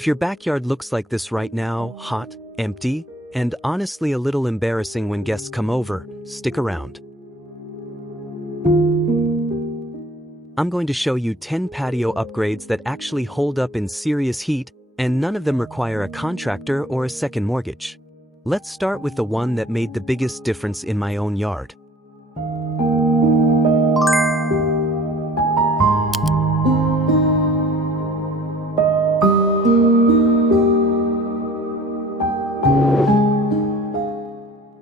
If your backyard looks like this right now, hot, empty, and honestly a little embarrassing when guests come over, stick around. I'm going to show you 10 patio upgrades that actually hold up in serious heat, and none of them require a contractor or a second mortgage. Let's start with the one that made the biggest difference in my own yard.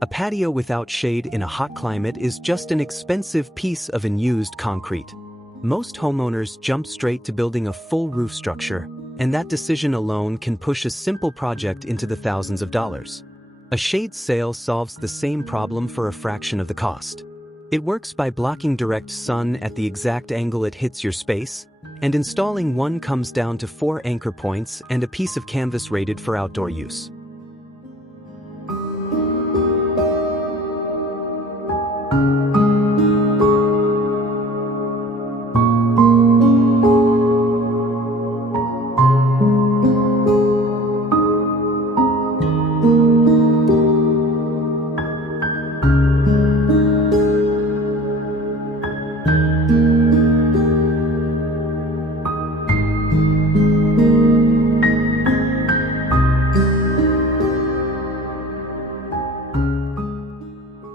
A patio without shade in a hot climate is just an expensive piece of unused concrete. Most homeowners jump straight to building a full roof structure, and that decision alone can push a simple project into the thousands of dollars. A shade sail solves the same problem for a fraction of the cost. It works by blocking direct sun at the exact angle it hits your space, and installing one comes down to 4 anchor points and a piece of canvas rated for outdoor use.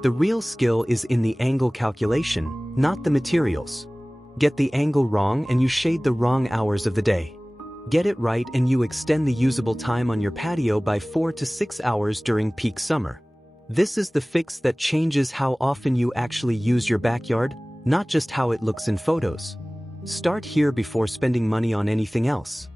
The real skill is in the angle calculation, not the materials. Get the angle wrong and you shade the wrong hours of the day. Get it right and you extend the usable time on your patio by 4 to 6 hours during peak summer. This is the fix that changes how often you actually use your backyard, not just how it looks in photos. Start here before spending money on anything else.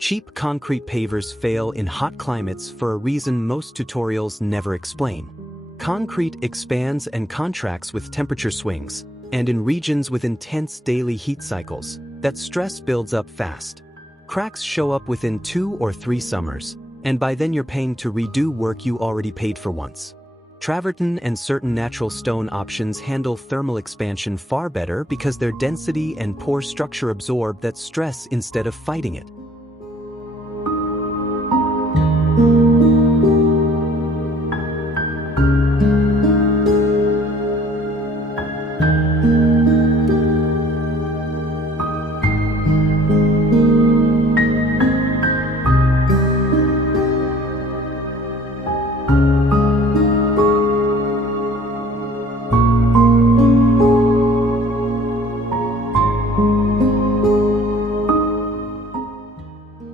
Cheap concrete pavers fail in hot climates for a reason most tutorials never explain. Concrete expands and contracts with temperature swings, and in regions with intense daily heat cycles, that stress builds up fast. Cracks show up within 2 or 3 summers, and by then you're paying to redo work you already paid for once. Travertine and certain natural stone options handle thermal expansion far better because their density and poor structure absorb that stress instead of fighting it.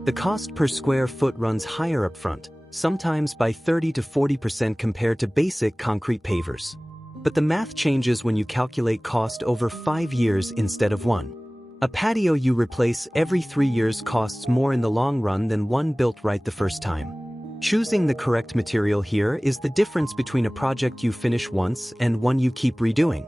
The cost per square foot runs higher up front, sometimes by 30 to 40% compared to basic concrete pavers. But the math changes when you calculate cost over 5 years instead of 1. A patio you replace every 3 years costs more in the long run than one built right the first time. Choosing the correct material here is the difference between a project you finish once and one you keep redoing.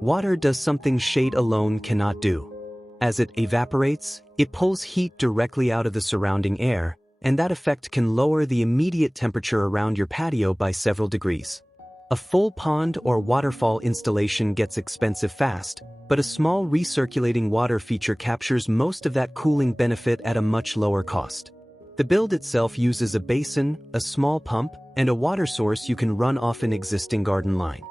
Water does something shade alone cannot do. As it evaporates, it pulls heat directly out of the surrounding air, and that effect can lower the immediate temperature around your patio by several degrees. A full pond or waterfall installation gets expensive fast, but a small recirculating water feature captures most of that cooling benefit at a much lower cost. The build itself uses a basin, a small pump, and a water source you can run off an existing garden line.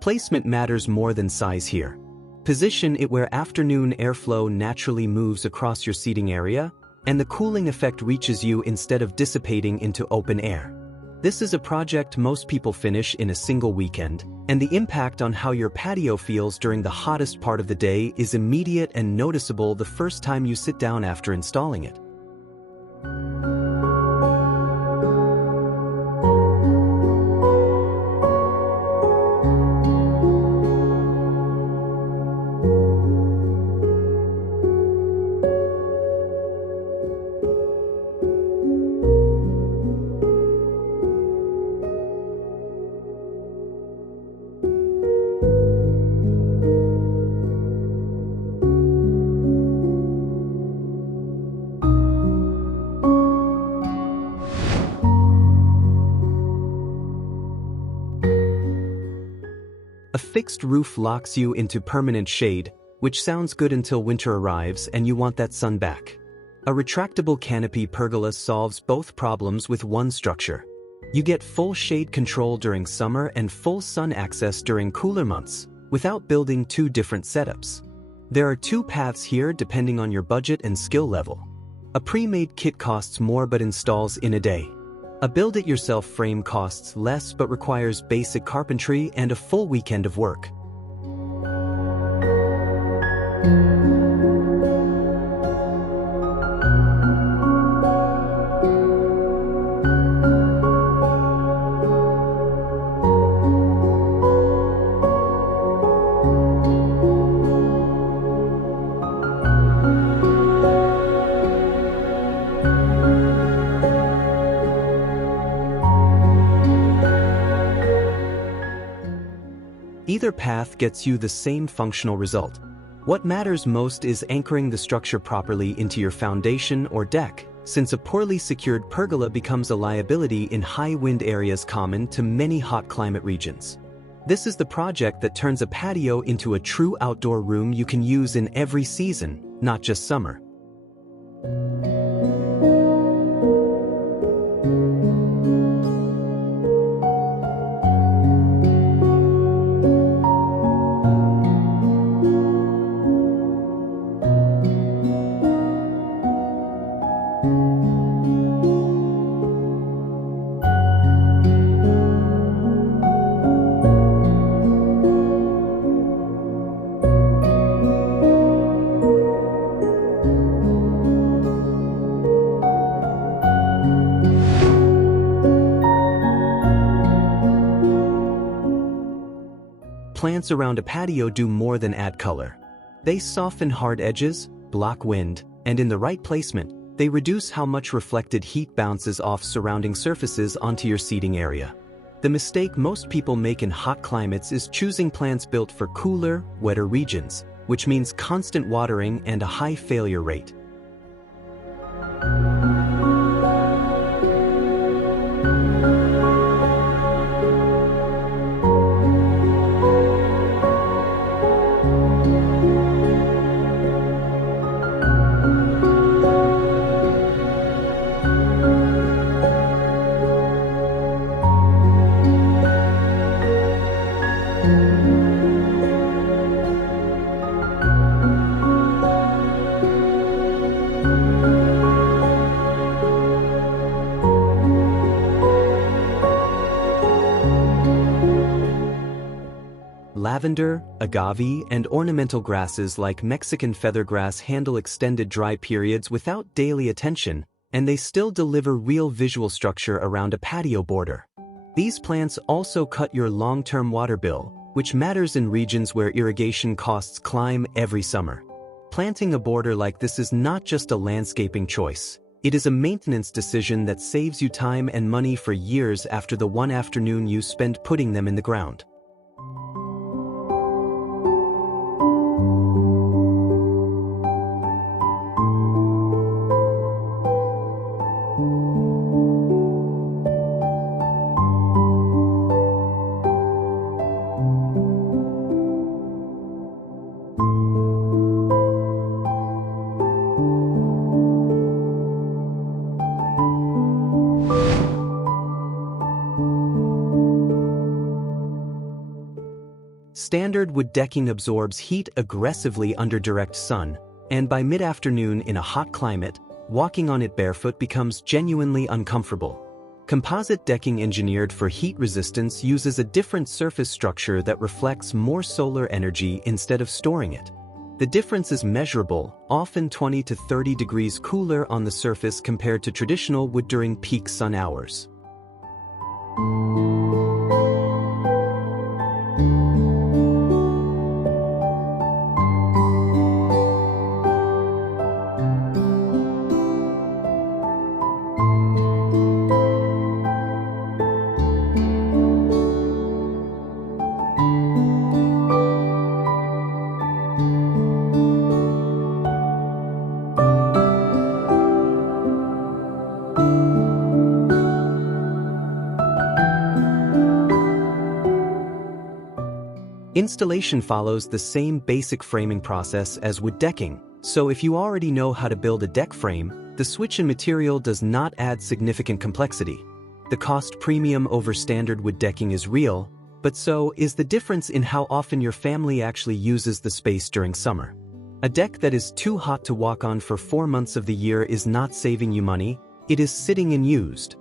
Placement matters more than size here. Position it where afternoon airflow naturally moves across your seating area, and the cooling effect reaches you instead of dissipating into open air. This is a project most people finish in a single weekend, and the impact on how your patio feels during the hottest part of the day is immediate and noticeable the first time you sit down after installing it. A fixed roof locks you into permanent shade, which sounds good until winter arrives and you want that sun back. A retractable canopy pergola solves both problems with one structure. You get full shade control during summer and full sun access during cooler months, without building two different setups. There are two paths here depending on your budget and skill level. A pre-made kit costs more but installs in a day. A build-it-yourself frame costs less but requires basic carpentry and a full weekend of work. Either path gets you the same functional result. What matters most is anchoring the structure properly into your foundation or deck, since a poorly secured pergola becomes a liability in high wind areas common to many hot climate regions. This is the project that turns a patio into a true outdoor room you can use in every season, not just summer. Plants around a patio do more than add color. They soften hard edges, block wind, and in the right placement, they reduce how much reflected heat bounces off surrounding surfaces onto your seating area. The mistake most people make in hot climates is choosing plants built for cooler, wetter regions, which means constant watering and a high failure rate. Lavender, agave, and ornamental grasses like Mexican feathergrass handle extended dry periods without daily attention, and they still deliver real visual structure around a patio border. These plants also cut your long-term water bill, which matters in regions where irrigation costs climb every summer. Planting a border like this is not just a landscaping choice. It is a maintenance decision that saves you time and money for years after the one afternoon you spent putting them in the ground. Standard wood decking absorbs heat aggressively under direct sun, and by mid-afternoon in a hot climate, walking on it barefoot becomes genuinely uncomfortable. Composite decking engineered for heat resistance uses a different surface structure that reflects more solar energy instead of storing it. The difference is measurable, often 20 to 30 degrees cooler on the surface compared to traditional wood during peak sun hours. Installation follows the same basic framing process as wood decking, so if you already know how to build a deck frame, the switch in material does not add significant complexity. The cost premium over standard wood decking is real, but so is the difference in how often your family actually uses the space during summer. A deck that is too hot to walk on for 4 months of the year is not saving you money, it is sitting unused.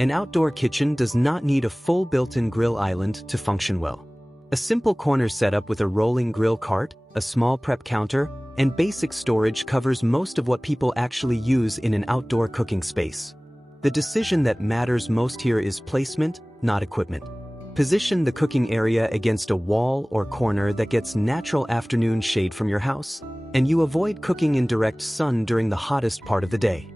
An outdoor kitchen does not need a full built-in grill island to function well. A simple corner setup with a rolling grill cart, a small prep counter, and basic storage covers most of what people actually use in an outdoor cooking space. The decision that matters most here is placement, not equipment. Position the cooking area against a wall or corner that gets natural afternoon shade from your house, and you avoid cooking in direct sun during the hottest part of the day.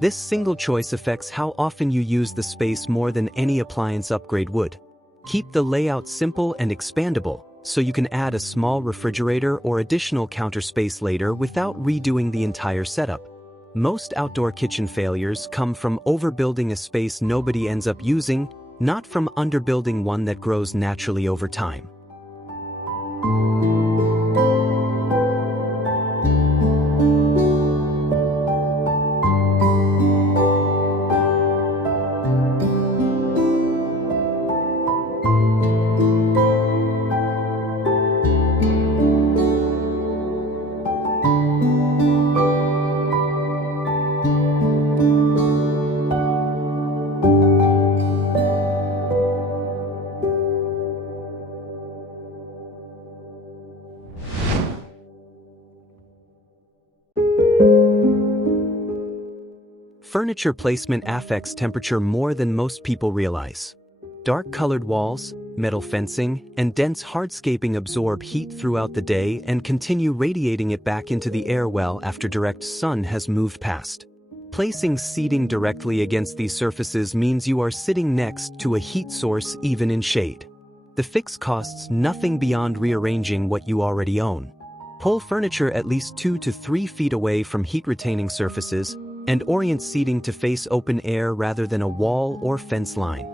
This single choice affects how often you use the space more than any appliance upgrade would. Keep the layout simple and expandable, so you can add a small refrigerator or additional counter space later without redoing the entire setup. Most outdoor kitchen failures come from overbuilding a space nobody ends up using, not from underbuilding one that grows naturally over time. Furniture placement affects temperature more than most people realize. Dark-colored walls, metal fencing, and dense hardscaping absorb heat throughout the day and continue radiating it back into the air well after direct sun has moved past. Placing seating directly against these surfaces means you are sitting next to a heat source even in shade. The fix costs nothing beyond rearranging what you already own. Pull furniture at least 2 to 3 feet away from heat-retaining surfaces and orient seating to face open air rather than a wall or fence line.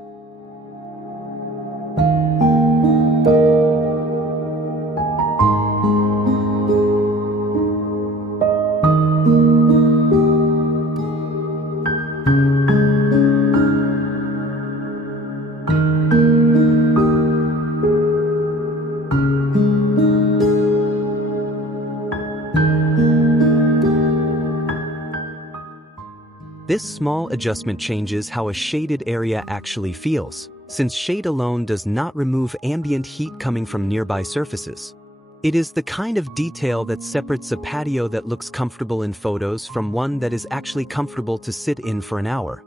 This small adjustment changes how a shaded area actually feels, since shade alone does not remove ambient heat coming from nearby surfaces. It is the kind of detail that separates a patio that looks comfortable in photos from one that is actually comfortable to sit in for an hour.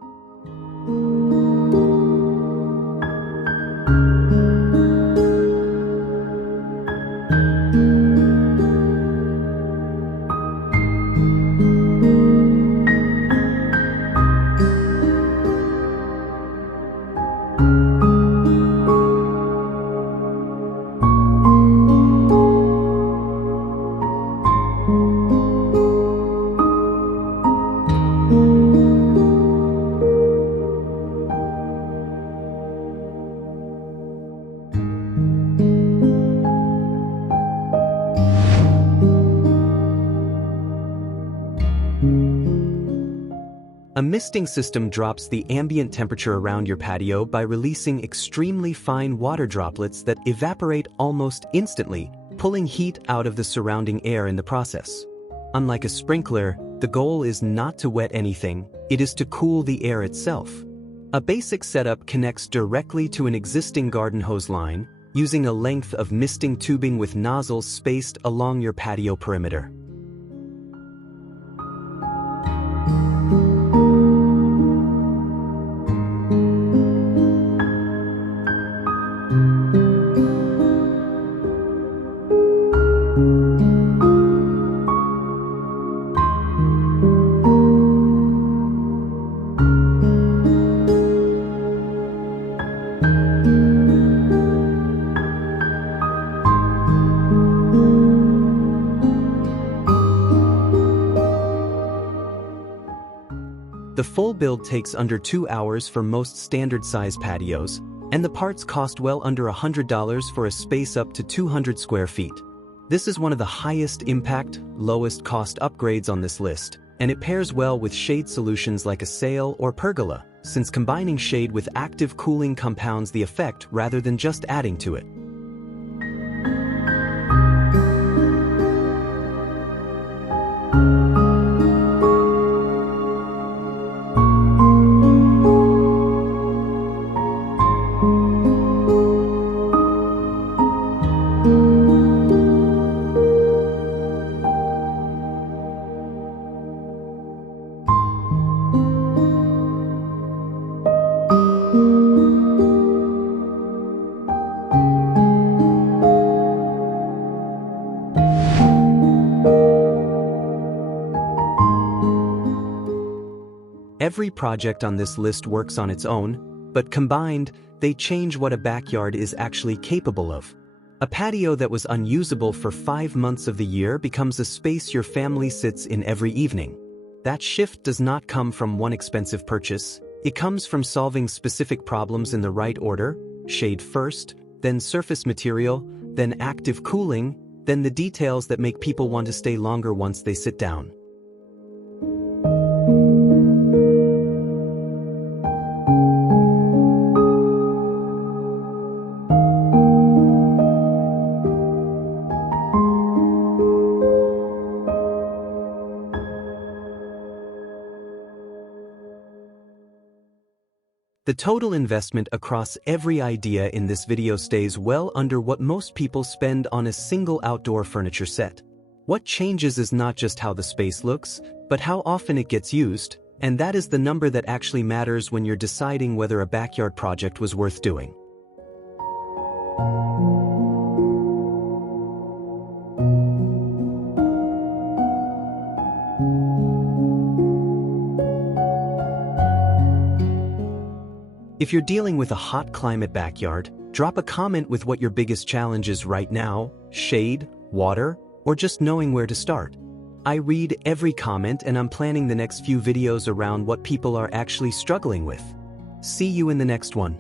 A misting system drops the ambient temperature around your patio by releasing extremely fine water droplets that evaporate almost instantly, pulling heat out of the surrounding air in the process. Unlike a sprinkler, the goal is not to wet anything, it is to cool the air itself. A basic setup connects directly to an existing garden hose line, using a length of misting tubing with nozzles spaced along your patio perimeter. The full build takes under 2 hours for most standard-size patios, and the parts cost well under $100 for a space up to 200 square feet. This is one of the highest impact, lowest cost upgrades on this list, and it pairs well with shade solutions like a sail or pergola, since combining shade with active cooling compounds the effect rather than just adding to it. Every project on this list works on its own, but combined, they change what a backyard is actually capable of. A patio that was unusable for 5 months of the year becomes a space your family sits in every evening. That shift does not come from one expensive purchase, it comes from solving specific problems in the right order: shade first, then surface material, then active cooling, then the details that make people want to stay longer once they sit down. The total investment across every idea in this video stays well under what most people spend on a single outdoor furniture set. What changes is not just how the space looks, but how often it gets used, and that is the number that actually matters when you're deciding whether a backyard project was worth doing. If you're dealing with a hot climate backyard, drop a comment with what your biggest challenge is right now: shade, water, or just knowing where to start. I read every comment and I'm planning the next few videos around what people are actually struggling with. See you in the next one.